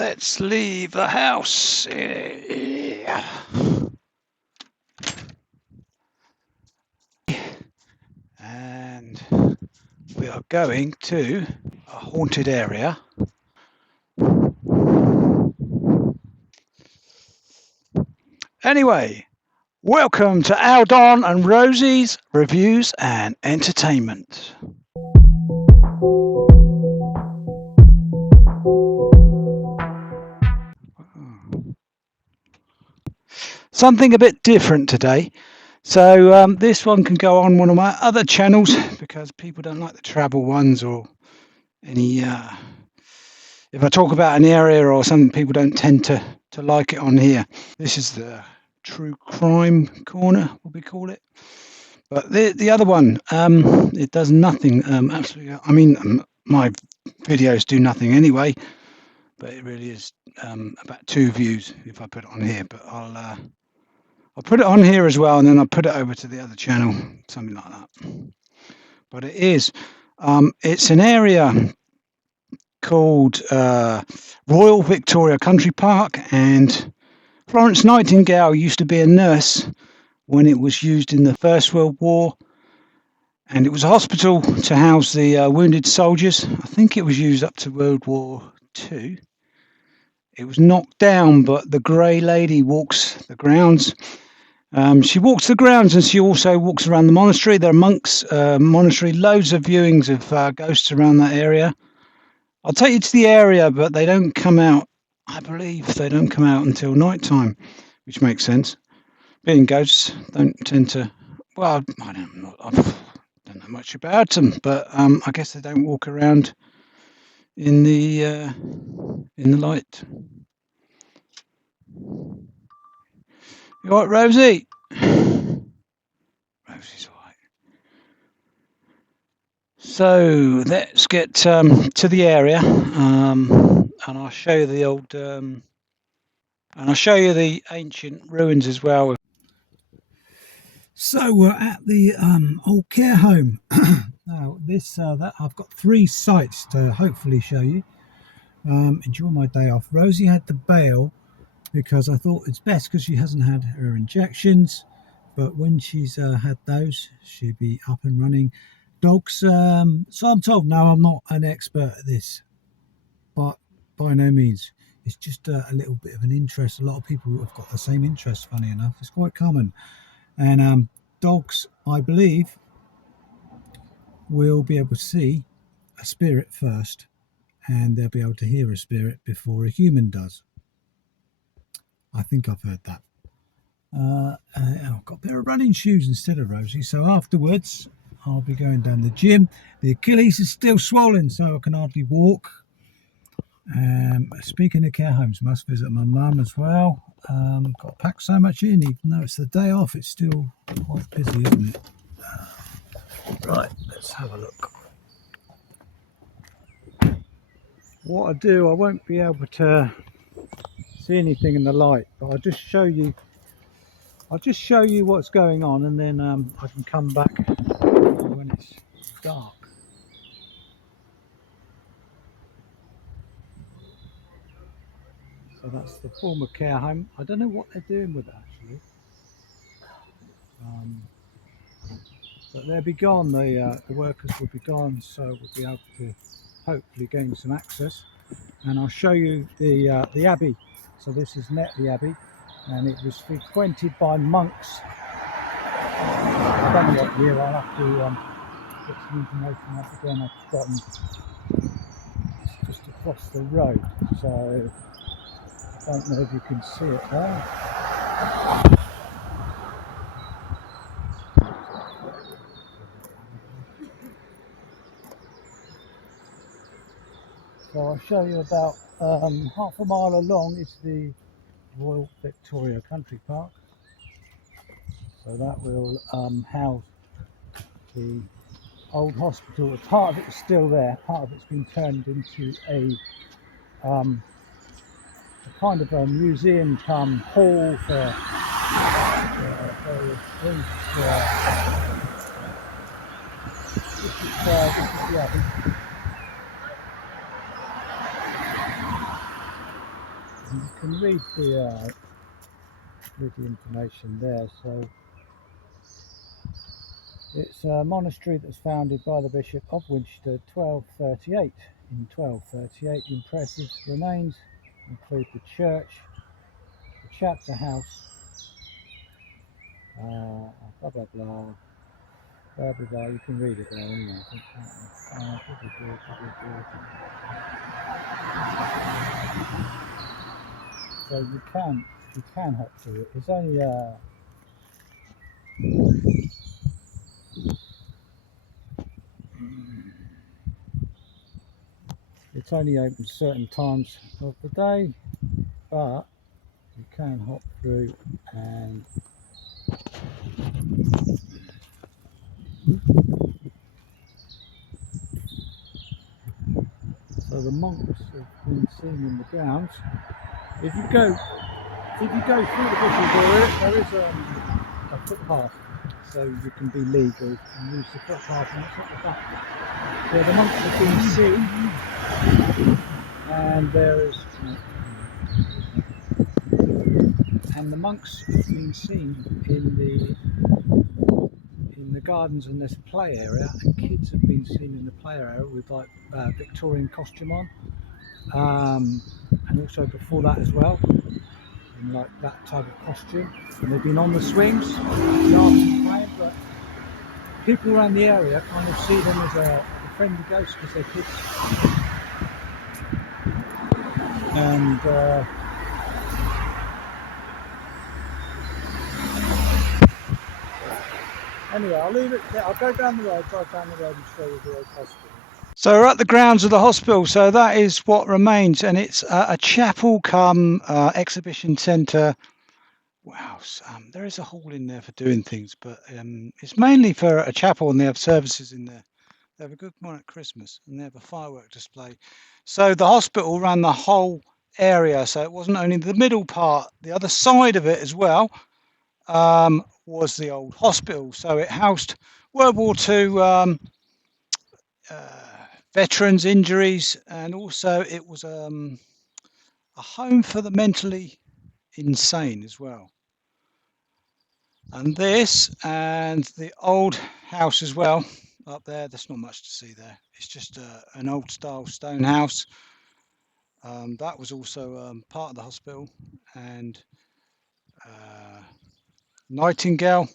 let's leave the house. And we are going to a haunted area. Anyway, welcome to Aldon and Rosie's Reviews and Entertainment. Something a bit different today. So this one can go on one of my other channels because people don't like the travel ones or any... if I talk about an area or something, people don't tend to like it on here. This is the true crime corner, what we call it. But the other one, it does nothing. Absolutely. I mean, my videos do nothing anyway, but it really is about 2 views if I put it on here. But I'll put it on here as well, and then I'll put it over to the other channel, something like that. But it is, it's an area called Royal Victoria Country Park, and Florence Nightingale used to be a nurse when it was used in the First World War, and it was a hospital to house the wounded soldiers. I think it was used up to World War II. It was knocked down, but the Grey Lady walks the grounds. She walks the grounds, and she also walks around the monastery. There are monks, monastery, loads of viewings of ghosts around that area. I'll take you to the area, but they don't come out. I believe they don't come out until night time, which makes sense. Being ghosts don't tend to. Well, I don't know much about them, but I guess they don't walk around in the light. You all right, Rosie? Rosie's all right. So let's get to the area, and I'll show you the old, and I'll show you the ancient ruins as well. So we're at the old care home. Now that I've got 3 sites to hopefully show you. Enjoy my day off. Rosie had to bail because I thought it's best because she hasn't had her injections, but when she's had those, she'll be up and running. Dogs, so I'm told. Now, I'm not an expert at this, but by no means. It's just a little bit of an interest. A lot of people have got the same interest, funny enough. It's quite common. And dogs, I believe, will be able to see a spirit first, and they'll be able to hear a spirit before a human does. I think I've heard that. I've got a pair of running shoes instead of Rosie, so afterwards I'll be going down the gym. The Achilles is still swollen, so I can hardly walk. Speaking of care homes, must visit my mum as well. Got to pack so much in, even though it's the day off, it's still quite busy, isn't it? Right, let's have a look. What I do, I won't be able to see anything in the light, but I'll just show you what's going on, and then I can come back when it's dark. So that's the former care home. I don't know what they're doing with it actually, but they'll be gone. The workers will be gone, so we'll be able to hopefully gain some access. And I'll show you the abbey. So this is Netley Abbey, and it was frequented by monks. I don't know what year. I'll have to get some information up again. I've forgotten. It's just across the road, so I don't know if you can see it there. So I'll show you about half a mile along is the Royal Victoria Country Park. So that will house the old hospital. Part of it is still there, part of it's been turned into a kind of a museum come hall for various things. This is the abbey. And you can read the information there. So it's a monastery that was founded by the Bishop of Winchester 1238. In 1238, the impressive remains include the church, the chapter house, blah blah blah, blah blah blah. You can read it there anyway. I think, so you can hop through it. It's only it's only open certain times of the day, but you can hop through. And so the monks have been seen in the grounds. If you go through the bushes, there is a footpath, so you can be legal and use the footpath, and it's at the back where the monks have been seen. And there is, and the monks have been seen in the gardens, and there's a play area, and kids have been seen in the play area with like Victorian costume on, and also before that as well, in like that type of costume. And they've been on the swings, playing, but people around the area kind of see them as a friendly ghost because they're kids. And anyway, I'll leave it there. I'll go down the road, drive down the road and show you the old hospital. So we're at the grounds of the hospital, so that is what remains, and it's a chapel come exhibition centre. Wow, there is a hall in there for doing things, but it's mainly for a chapel, and they have services in there. They have a good one at Christmas, and they have a firework display. So the hospital ran the whole area, so it wasn't only the middle part, the other side of it as well was the old hospital. So it housed World War II veterans' injuries, and also it was a home for the mentally insane as well. And this and the old house as well up there, there's not much to see there. It's just an old style stone house. That was also part of the hospital. And Nightingale,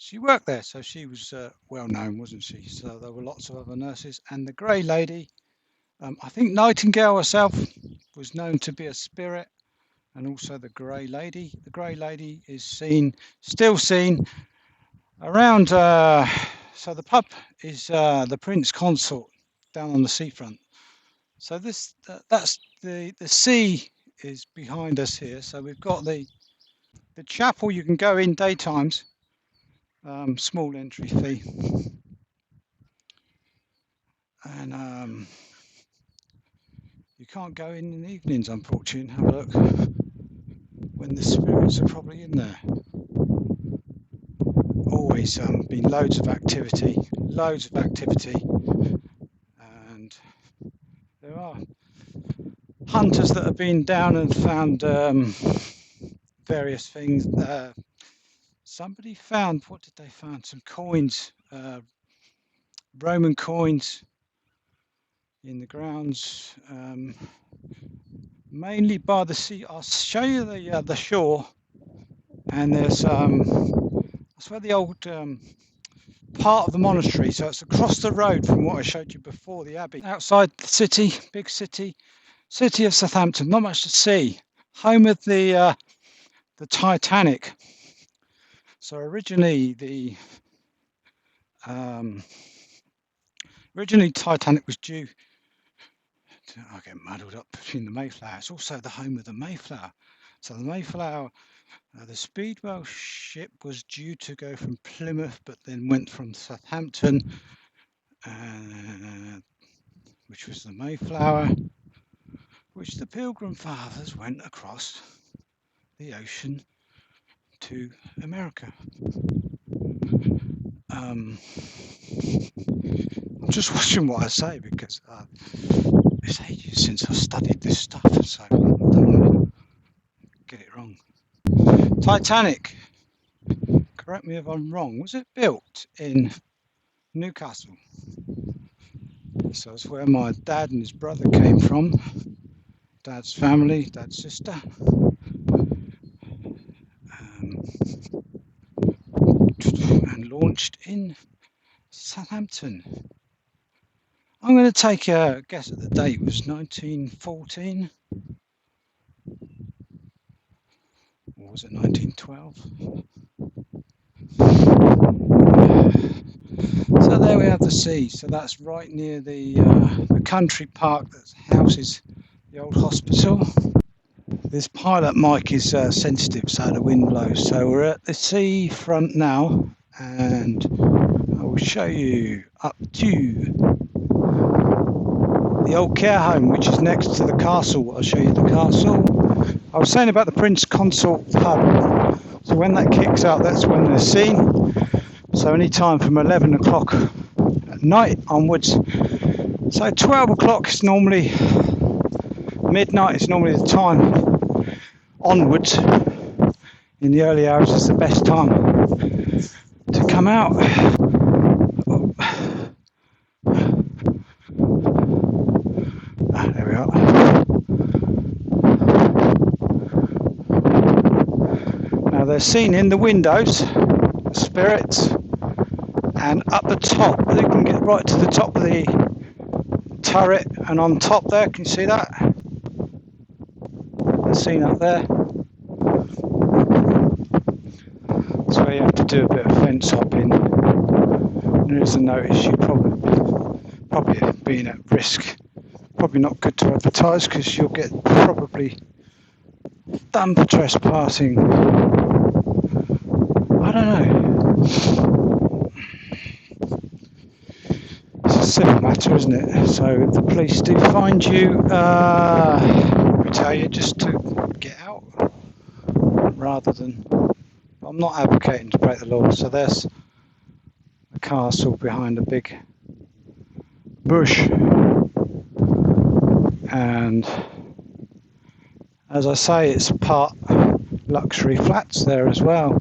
she worked there, so she was well known, wasn't she? So there were lots of other nurses. And the Grey Lady, I think Nightingale herself was known to be a spirit, and also the Grey Lady. The Grey Lady is still seen around. So the pub is the Prince Consort down on the seafront. So that's the sea is behind us here. So we've got the chapel. You can go in daytimes. Small entry fee, and you can't go in the evenings, unfortunately, and have a look when the spirits are probably in there. Always been loads of activity, and there are hunters that have been down and found various things. Somebody found, what did they find? Some coins, Roman coins in the grounds, mainly by the sea. I'll show you the shore, and there's that's where the old part of the monastery. So it's across the road from what I showed you before, the abbey. Outside the city, big city of Southampton. Not much to see. Home of the Titanic. So originally Titanic was due to, I get muddled up between the Mayflower. It's also the home of the Mayflower. So the Mayflower, the Speedwell ship was due to go from Plymouth, but then went from Southampton, which was the Mayflower, which the Pilgrim Fathers went across the ocean to America. I'm just watching what I say because it's ages since I studied this stuff, so I don't want Titanic, correct me if I'm wrong, was it built in Newcastle? So it's where my dad and his brother came from. Dad's family, dad's sister. And launched in Southampton. I'm going to take a guess at the date. It was 1914, or was it 1912? So there we have the sea. So that's right near the country park that houses the old hospital. This pilot mic is sensitive, so the wind blows. So we're at the sea front now, and I will show you up to the old care home, which is next to the castle. I'll show you the castle. I was saying about the Prince Consort pub. So when that kicks out, that's when they're seen. So any time from 11 o'clock at night onwards. So 12 o'clock is normally, midnight is normally the time onwards. In the early hours is the best time to come out. There we are. Now they're seen in the windows, spirits, and up the top. They can get right to the top of the turret, and on top there, can you see that? They're seen up there. So you have to do a bit of fence hopping. There is a notice you probably being at risk. Probably not good to advertise because you'll get probably done for trespassing. I don't know. It's a civil matter, isn't it? So if the police do find you, we tell you just to get out rather than. I'm not advocating to break the law. So there's the castle behind a big bush, and as I say, it's part luxury flats there as well.